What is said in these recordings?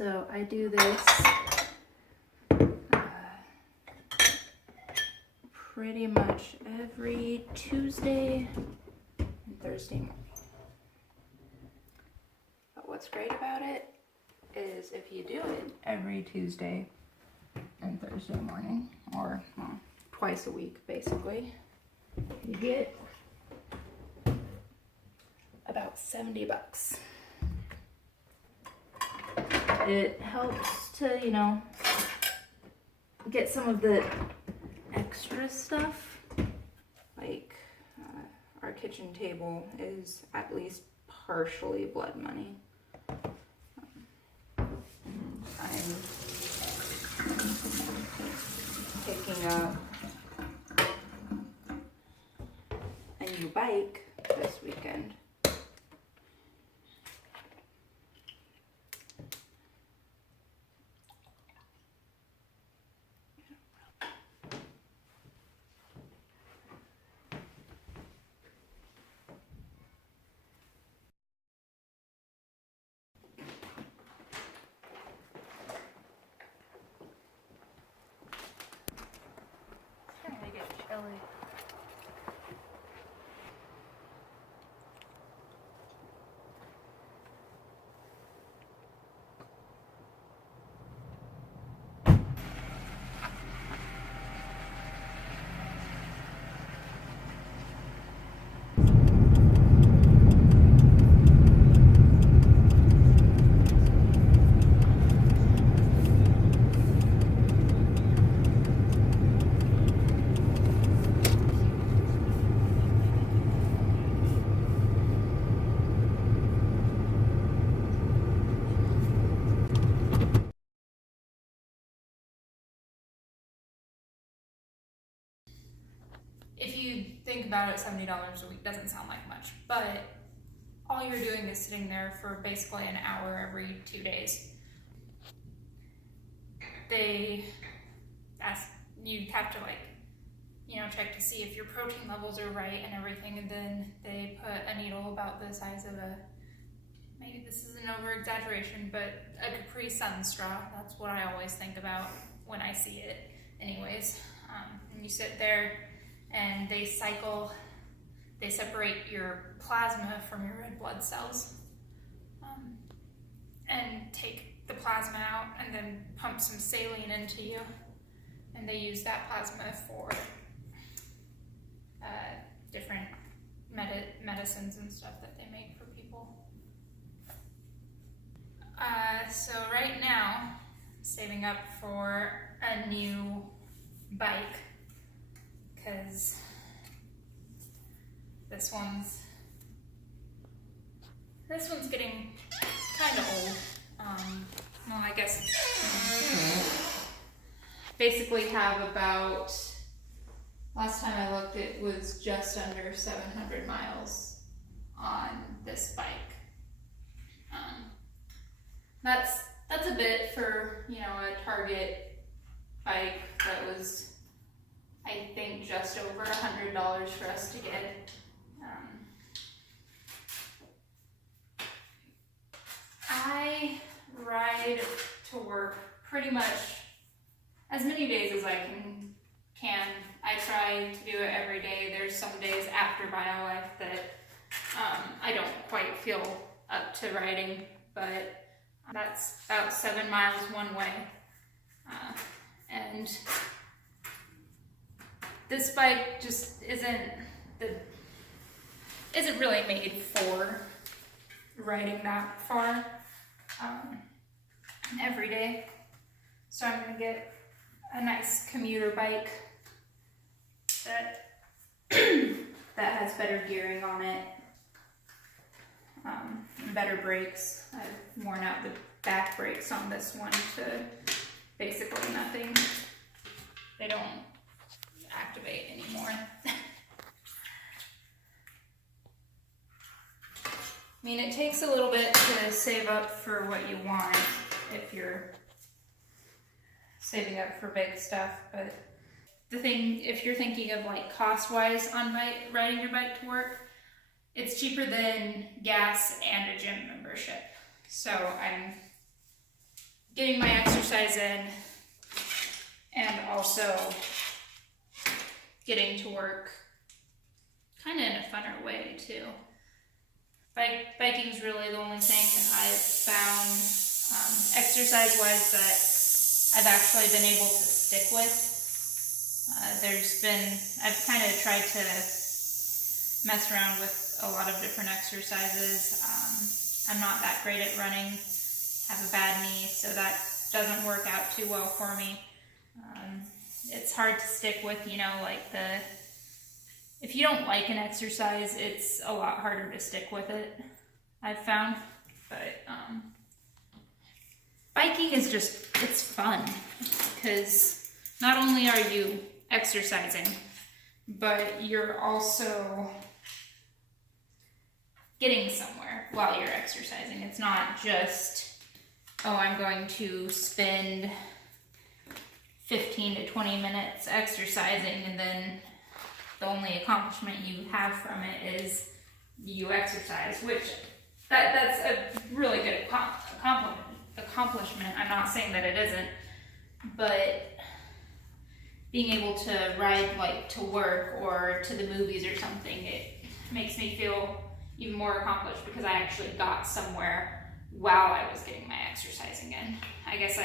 So I do this pretty much every Tuesday and Thursday morning. But what's great about it is if you do it every Tuesday and Thursday morning, or well, twice a week basically, you get about $70. It helps to, you know, get some of the extra stuff, like our kitchen table is at least partially blood money. I'm picking up a new bike this weekend. If you think about it, $70 a week doesn't sound like much, but all you're doing is sitting there for basically an hour every 2 days. They ask, you have to check to see if your protein levels are right and everything, and then they put a needle about the size of maybe this is an over exaggeration, but a Capri Sun straw. That's what I always think about when I see it anyways. And you sit there and they separate your plasma from your red blood cells, and take the plasma out and then pump some saline into you. And they use that plasma for different medicines and stuff that they make for people. So right now, I'm saving up for a new bike, because this one's getting kind of old. Well, I guess basically have about, last time I looked, it was just under 700 miles on this bike. That's a bit for, you know, a Target bike that was, I think, just over $100 for us to get. I ride to work pretty much as many days as I can. I try to do it every day. There's some days after BioLife that I don't quite feel up to riding, but that's about 7 miles one way. And this bike just isn't really made for riding that far every day. So I'm gonna get a nice commuter bike that has better gearing on it, better brakes. I've worn out the back brakes on this one to basically nothing. They don't activate anymore. I mean, it takes a little bit to save up for what you want if you're saving up for big stuff, but the thing, if you're thinking of like cost-wise on riding your bike to work, it's cheaper than gas and a gym membership. So I'm getting my exercise in and also getting to work kind of in a funner way too. Biking's really the only thing I've found exercise-wise that I've actually been able to stick with. I've kind of tried to mess around with a lot of different exercises. I'm not that great at running, have a bad knee, so that doesn't work out too well for me. It's hard to stick with, like if you don't like an exercise, it's a lot harder to stick with it, I've found. But biking is it's fun, because not only are you exercising, but you're also getting somewhere while you're exercising. It's not just, oh, I'm going to spend 15 to 20 minutes exercising and then the only accomplishment you have from it is you exercise, which that's a really good accomplishment. I'm not saying that it isn't, but being able to ride like to work or to the movies or something, it makes me feel even more accomplished because I actually got somewhere while I was getting my exercising in. I guess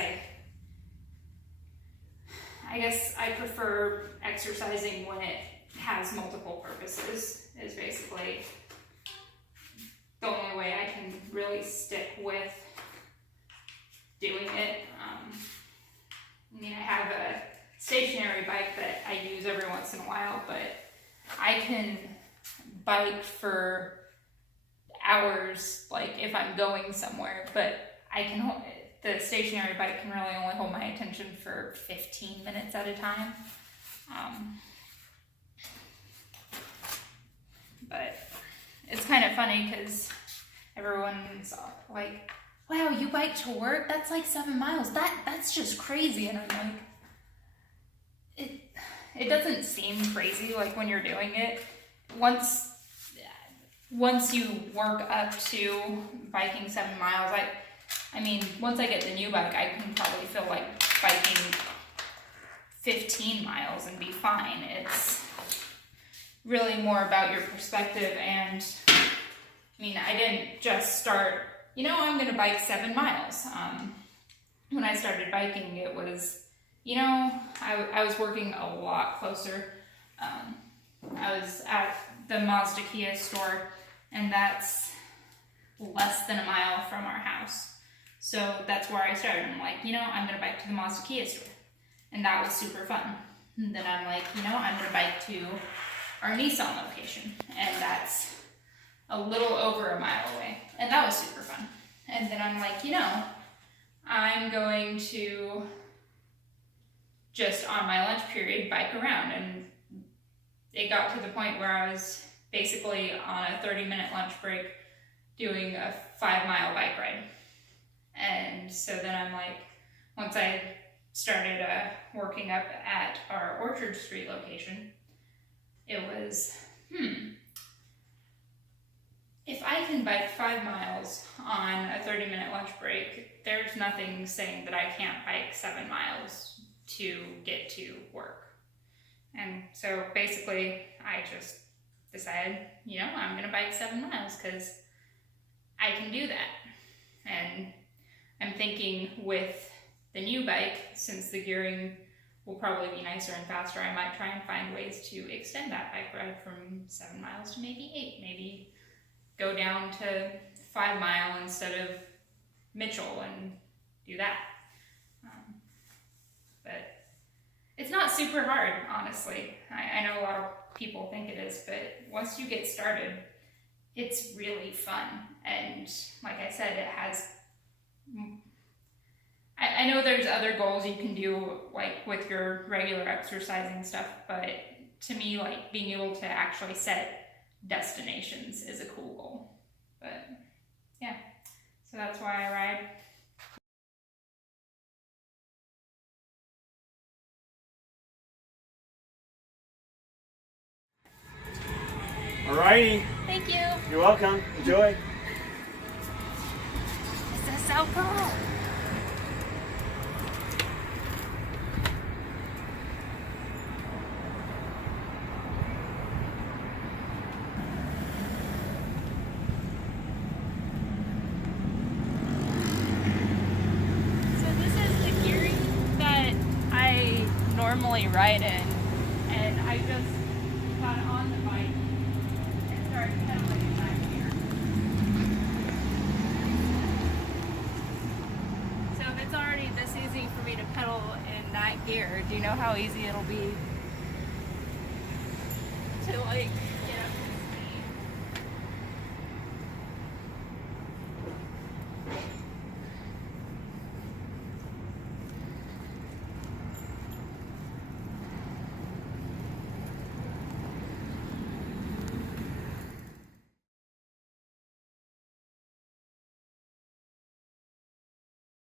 I prefer exercising when it has multiple purposes, is basically the only way I can really stick with doing it. I have a stationary bike that I use every once in a while, but I can bike for hours, like if I'm going somewhere, but the stationary bike can really only hold my attention for 15 minutes at a time. But it's kind of funny because everyone's like, wow, you bike to work? That's like 7 miles. That's just crazy. And I'm like, it doesn't seem crazy like when you're doing it. Once you work up to biking 7 miles, once I get the new bike, I can probably feel like biking 15 miles and be fine. It's really more about your perspective, and I didn't just start, I'm gonna bike 7 miles. When I started biking, it was, I was working a lot closer. I was at the Mazda Kia store, and that's less than a mile from our house. So that's where I started. I'm like, I'm gonna bike to the Mazda Kia store. And that was super fun. And then I'm like, I'm gonna bike to our Nissan location. And that's a little over a mile away. And that was super fun. And then I'm like, I'm going to just on my lunch period bike around. And it got to the point where I was basically on a 30-minute lunch break doing a 5-mile bike ride. And so then I'm like, once I started working up at our Orchard Street location, it was, if I can bike 5 miles on a 30-minute lunch break, there's nothing saying that I can't bike 7 miles to get to work. And so basically I just decided, I'm gonna bike 7 miles because I can do that. And I'm thinking with the new bike, since the gearing will probably be nicer and faster, I might try and find ways to extend that bike ride from 7 miles to maybe 8, maybe go down to 5 mile instead of Mitchell and do that. But it's not super hard, honestly. I know a lot of people think it is, but once you get started, it's really fun. And like I said, it has, I know there's other goals you can do like with your regular exercising stuff, but to me, like being able to actually set destinations is a cool goal. But yeah, so that's why I ride. Alrighty. Thank you. You're welcome. Enjoy. This is so cool. normally ride in, and I just got on the bike and started pedaling in that gear. So if it's already this easy for me to pedal in that gear, do you know how easy it'll be to like